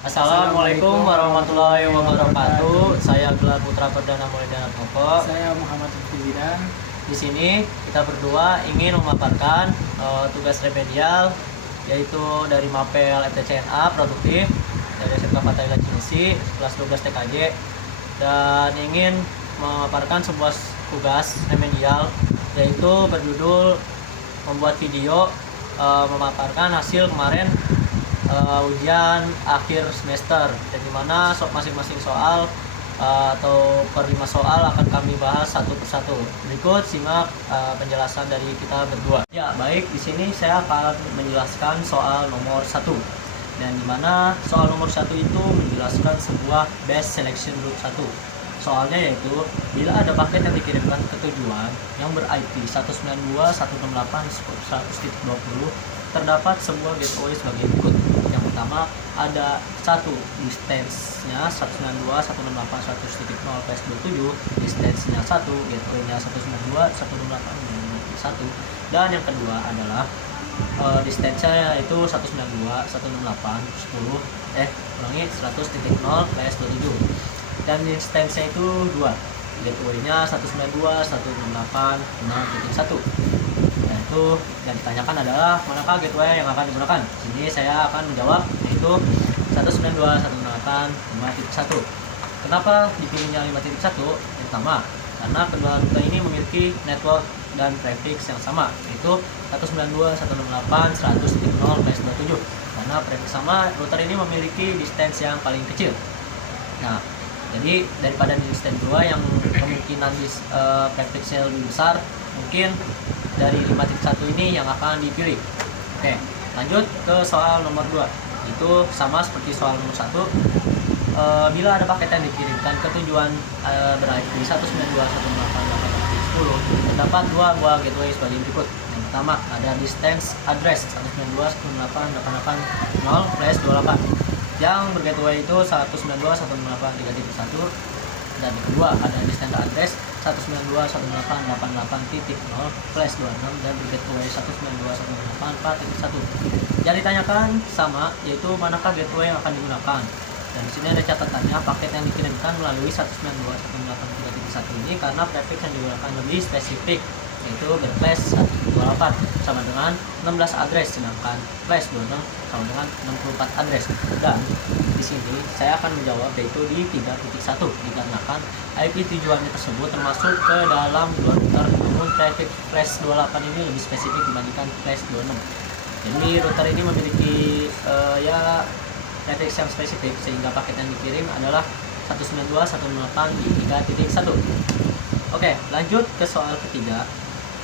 Assalamualaikum warahmatullahi wabarakatuh. Saya Gelar Putra Perdana Mulyana Moko. Saya Muhammad Fidan. Di sini kita berdua ingin memaparkan tugas remedial, yaitu dari Mapel FTCNA Produktif dari SMK Fatahillah Cinisi kelas 12 TKJ, dan ingin memaparkan sebuah tugas remedial yaitu berjudul membuat video memaparkan hasil kemarin ujian akhir semester, dan dimana masing-masing soal atau per 5 soal akan kami bahas satu persatu. Berikut simak penjelasan dari kita berdua. Ya, baik, di sini saya akan menjelaskan soal nomor 1, dan dimana soal nomor 1 itu menjelaskan sebuah best selection group 1. Soalnya yaitu, bila ada paket yang dikirimkan ke tujuan yang ber-IP 192.168.100.20, terdapat sebuah gateway sebagai berikut. Yang pertama, ada satu distance-nya 192.168.100.0/27, distance-nya 1, gateway-nya 192.168.1, dan yang kedua adalah distance-nya yaitu 192.168.10/100.0/27, dan distance-nya itu 2, gateway-nya 192.168.6.1. Itu yang ditanyakan adalah manakah gateway yang akan digunakan. Sini saya akan menjawab, yaitu 192.168.5.1. Kenapa dipilihnya 5.1? Yang pertama, karena kedua rute ini memiliki network dan prefix yang sama, yaitu 192.168.100.0/27. Karena prefix sama, router ini memiliki distance yang paling kecil. Nah, jadi daripada distance 2 yang kemungkinan prefixnya lebih besar, mungkin dari 5.1 ini yang akan dipilih. Oke, lanjut ke soal nomor 2. Itu sama seperti soal nomor 1. Bila ada paket yang dikirimkan ke tujuan ber-IP 192.168.10, terdapat 2 buah gateway sebagai berikut. Yang pertama, ada distance address 192.168.0/28 yang bergateway itu 192.168.3.1, dan yang kedua ada distance address 192.168.88.0/26 dan bergateway 192.168.4.1. Yang ditanyakan sama, yaitu manakah gateway yang akan digunakan. Dan di sini ada catatannya, paket yang dikirimkan melalui 192.168.3.1 ini karena prefix yang digunakan lebih spesifik, yaitu berclass 128 sama dengan 16 address, sedangkan class 26 sama dengan 64 address. Dan di sini saya akan menjawab yaitu di 3.1, dikarenakan IP tujuannya tersebut termasuk ke dalam dua router, namun prefix class 28 ini lebih spesifik dibandingkan class 26. Jadi router ini memiliki prefix yang spesifik, sehingga paket yang dikirim adalah 192.168 di 3.1. Oke, lanjut ke soal ketiga.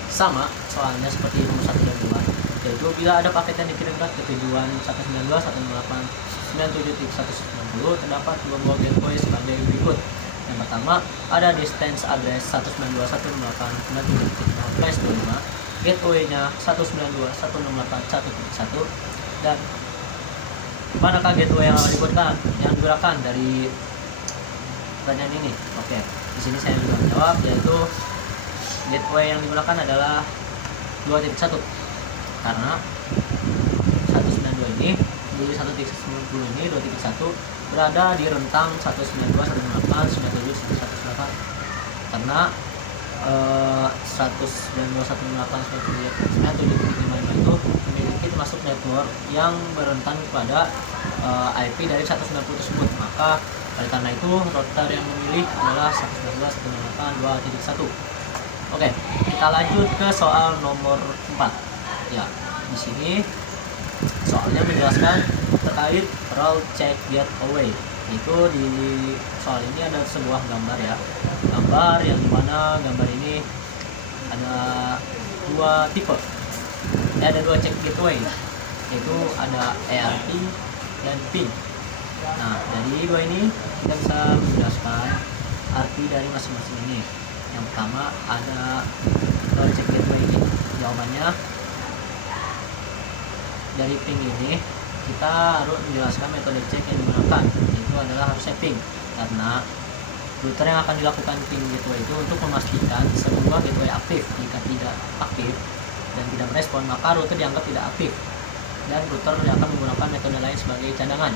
Sama soalnya seperti nomor 1 dan 2, yaitu bila ada paket yang dikirimkan ke tujuan 192.168.97.190, terdapat 2 buah gateway sebagai berikut. Yang pertama, ada distance address 192.168.97.0/25, gateway-nya 192.168.1.1, dan manakah gateway yang digunakan dari pertanyaan ini? Oke, di sini saya juga menjawab, yaitu gateway yang digunakan adalah 2.1, karena 192 ini di 1.90 ini 2.1 berada di rentang 192.168.97.108, karena 192.168.97.5 itu memiliki termasuk network yang berentan kepada IP dari 190 tersebut. Maka oleh karena itu router yang memilih adalah 192.168.2.1. Oke, kita lanjut ke soal nomor 4. Ya, di sini soalnya menjelaskan terkait route check gateway. Itu di soal ini ada sebuah gambar ya. Gambar yang dimana gambar ini ada 2 tipe. Ada 2 check gateway, yaitu ada ARP dan PIN. Nah, dari 2 ini kita bisa menjelaskan arti dari masing-masing ini. Yang pertama ada check gateway ini. Jawabannya dari ping ini kita harus menjelaskan metode cek yang digunakan, yaitu adalah harusnya ping, karena router yang akan dilakukan ping gateway itu untuk memastikan sebuah gateway aktif. Jika tidak aktif dan tidak merespon, maka router dianggap tidak aktif, dan router yang akan menggunakan metode lain sebagai cadangan.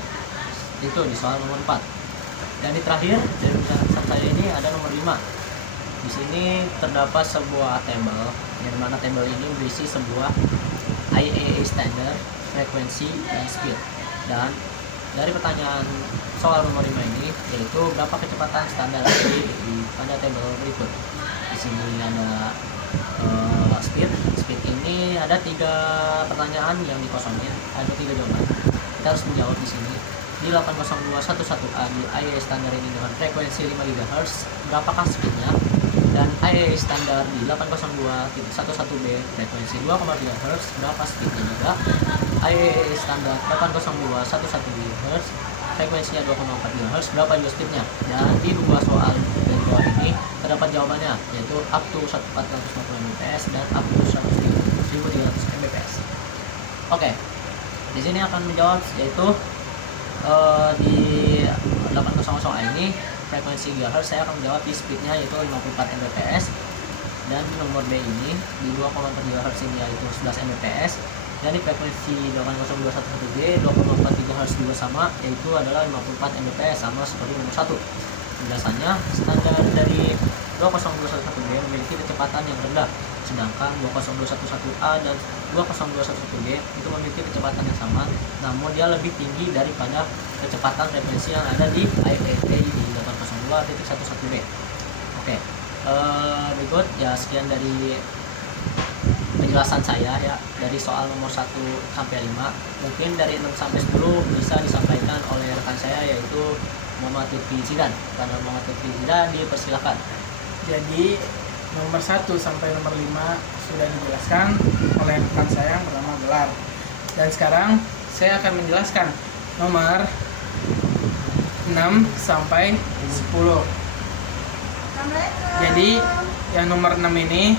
Itu di soal nomor 4. Dan di terakhir dari penjelasan saya ini ada nomor 5. Di sini terdapat sebuah tabel, yang mana tabel ini berisi sebuah IEEE standar, frekuensi, dan speed. Dan dari pertanyaan soal nomor 5 ini, yaitu berapa kecepatan standar pada tabel berikut. Di sini ada speed. Speed ini ada 3 pertanyaan yang dikosongin, ada 3 jawaban. Kita harus menjawab di sini. Di 802.11a di IEEE standar ini dengan frekuensi 5 GHz, berapakah speednya? Dan IEEE standar di 802.11b frekuensi 2,3 GHz, berapa speednya juga? IEEE standar 802.11 GHz frekuensinya 2,4 GHz, berapa juga speednya? Dan di 2 soal dari bawah ini terdapat jawabannya, yaitu up to 1450 Mbps dan up to 1300 Mbps. Oke, di sini akan menjawab, yaitu di 800A ini frekuensi GHz, saya akan menjawab di speednya yaitu 54 Mbps. Dan nomor B ini di 2,4 GHz ini yaitu 11 Mbps. Dan di frekuensi 802.11b 2,4 GHz juga sama, yaitu adalah 54 Mbps, sama seperti nomor 1. Penjelasannya, standar dari 202.11b memiliki kecepatan yang rendah, sedangkan 202.11a dan 202.11b itu memiliki kecepatan yang sama, namun dia lebih tinggi daripada kecepatan frekuensi yang ada di IEEE di 802.11b. Oke, berikut ya, sekian dari penjelasan saya ya, dari soal nomor 1 sampai 5. Mungkin dari 6 sampai 10 bisa disampaikan oleh rekan saya, yaitu Muhammad Lutfi Zidan. Karena Muhammad Lutfi Zidan, dipersilakan. Jadi nomor 1 sampai nomor 5 sudah dijelaskan oleh rekan saya yang bernama Gelar. Dan sekarang saya akan menjelaskan nomor 6 sampai 10. Jadi yang nomor 6 ini,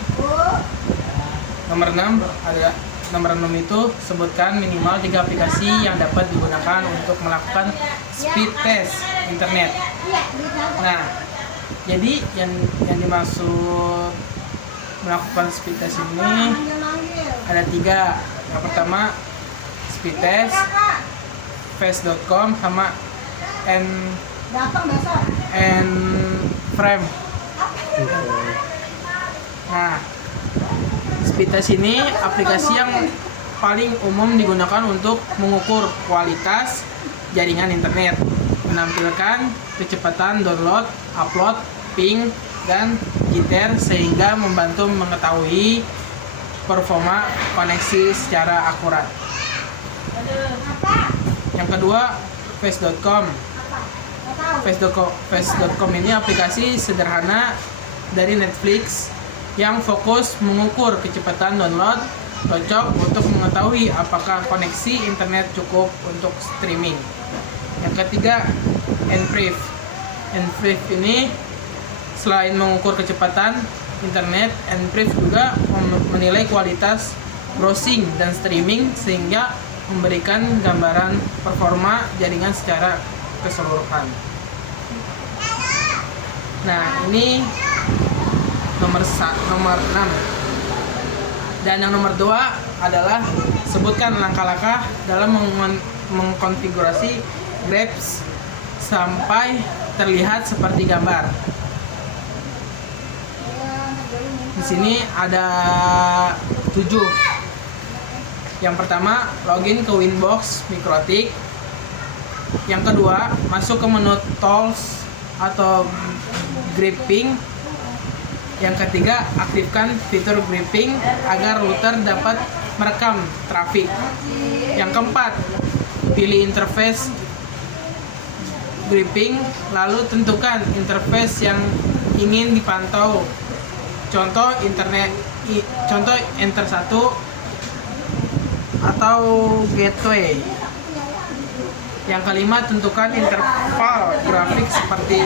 nomor 6 itu sebutkan minimal 3 aplikasi yang dapat digunakan untuk melakukan speed test internet. Nah, jadi yang dimaksud melakukan speed test ini ada 3. Yang pertama speed test, face.com, sama frame. Nah, speed test ini aplikasi yang paling umum digunakan untuk mengukur kualitas jaringan internet, menampilkan kecepatan download, upload, ping, dan jitter, sehingga membantu mengetahui performa koneksi secara akurat. Yang kedua, face.com. Face.com ini aplikasi sederhana dari Netflix yang fokus mengukur kecepatan download, cocok untuk mengetahui apakah koneksi internet cukup untuk streaming. Yang ketiga, Enpriv. Enpriv ini selain mengukur kecepatan internet, Enpriv juga menilai kualitas browsing dan streaming, sehingga memberikan gambaran performa jaringan secara keseluruhan. Nah, ini nomor 6. Dan yang nomor 2 adalah sebutkan langkah-langkah dalam mengkonfigurasi Grabs sampai terlihat seperti gambar. Di sini ada 7. Yang pertama, login ke Winbox Mikrotik. Yang kedua, masuk ke menu tools atau gripping. Yang ketiga, aktifkan fitur gripping agar router dapat merekam trafik. Yang keempat, pilih interface gripping, lalu tentukan interface yang ingin dipantau. Contoh enter 1 atau gateway. Yang kelima, tentukan interval grafik seperti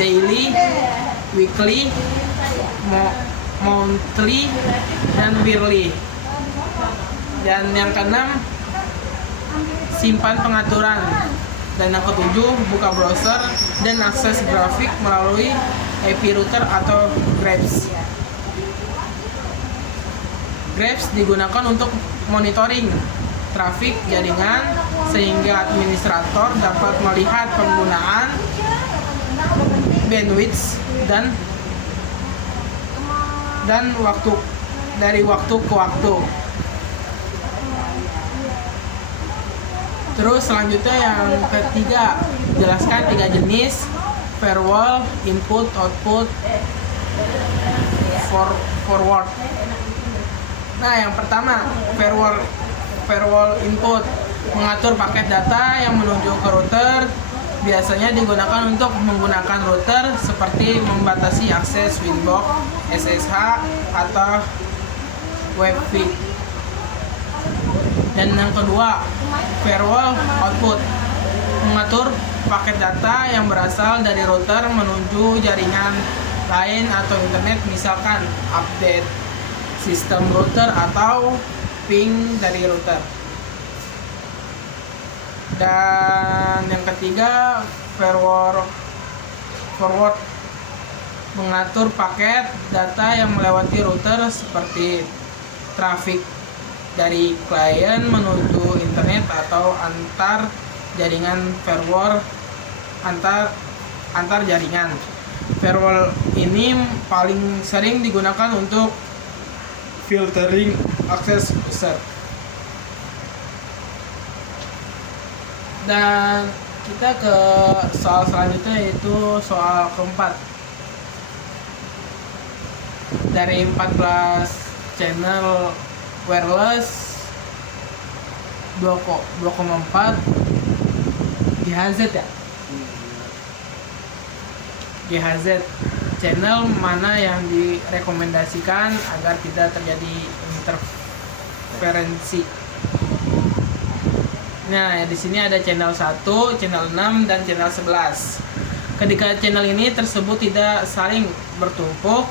daily, weekly, monthly, dan yearly. Dan yang keenam, simpan pengaturan. Dan yang ketujuh, buka browser dan akses grafik melalui IP router atau Grabs. Grabs digunakan untuk monitoring trafik jaringan sehingga administrator dapat melihat penggunaan bandwidth dan waktu dari waktu ke waktu. Terus selanjutnya yang ketiga, jelaskan 3 jenis firewall input output forward. Nah, yang pertama, firewall input mengatur paket data yang menuju ke router. Biasanya digunakan untuk menggunakan router seperti membatasi akses Winbox, SSH, atau Wi-Fi. Dan yang kedua, firewall output mengatur paket data yang berasal dari router menuju jaringan lain atau internet, misalkan update sistem router atau ping dari router. Dan yang ketiga, forward mengatur paket data yang melewati router seperti traffic dari klien menuju internet atau antar jaringan firewall antar jaringan. Firewall ini paling sering digunakan untuk filtering akses user. Dan kita ke soal selanjutnya, yaitu soal keempat. Dari 14 channel wireless 2,4 GHz ya? GHz channel mana yang direkomendasikan agar tidak terjadi interferensi? Nah, di sini ada channel 1, channel 6, dan channel 11. Ketika channel ini tersebut tidak saling bertumpuk,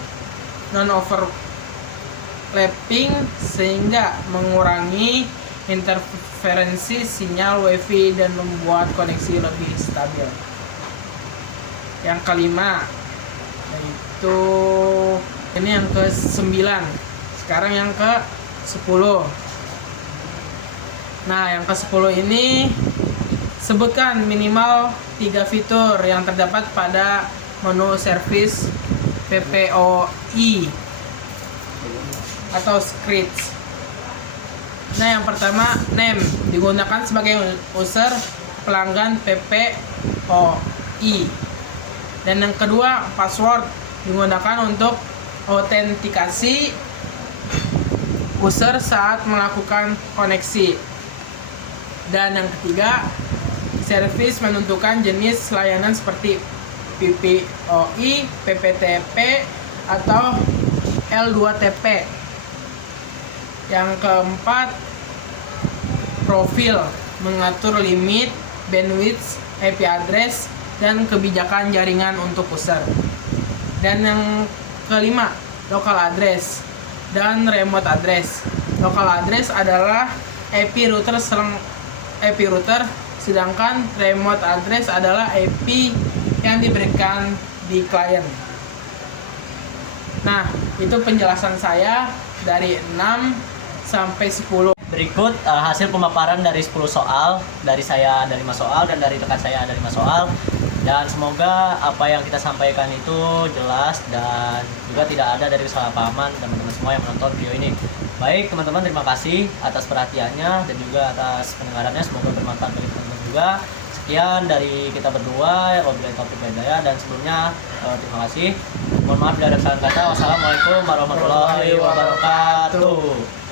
non-overlapping, sehingga mengurangi interferensi sinyal Wi-Fi dan membuat koneksi lebih stabil. Yang kelima, yaitu ini yang ke-9. Sekarang yang ke-10. Nah, yang ke-10 ini, sebutkan minimal 3 fitur yang terdapat pada menu service PPOI atau scripts. Nah, yang pertama, name digunakan sebagai user pelanggan PPOI. Dan yang kedua, password digunakan untuk autentikasi user saat melakukan koneksi. Dan yang ketiga, service menentukan jenis layanan seperti PPOI, PPTP, atau L2TP. Yang keempat, profil mengatur limit, bandwidth, IP address, dan kebijakan jaringan untuk user. Dan yang kelima, local address dan remote address. Local address adalah IP router, sedangkan remote address adalah IP yang diberikan di klien. Nah, itu penjelasan saya dari 6 sampai 10. Berikut hasil pemaparan dari 10 soal, dari saya ada 5 soal dan dari rekan saya ada 5 soal. Dan semoga apa yang kita sampaikan itu jelas dan juga tidak ada dari kesalahpahaman teman-teman semua yang menonton video ini. Baik teman-teman, terima kasih atas perhatiannya dan juga atas pendengarannya. Semoga bermanfaat bagi teman-teman juga. Sekian dari kita berdua. Wabillahi taufiq wal hidayah. Dan sebelumnya terima kasih. Mohon maaf bila ada kesalahan kata. Wassalamualaikum warahmatullahi wabarakatuh.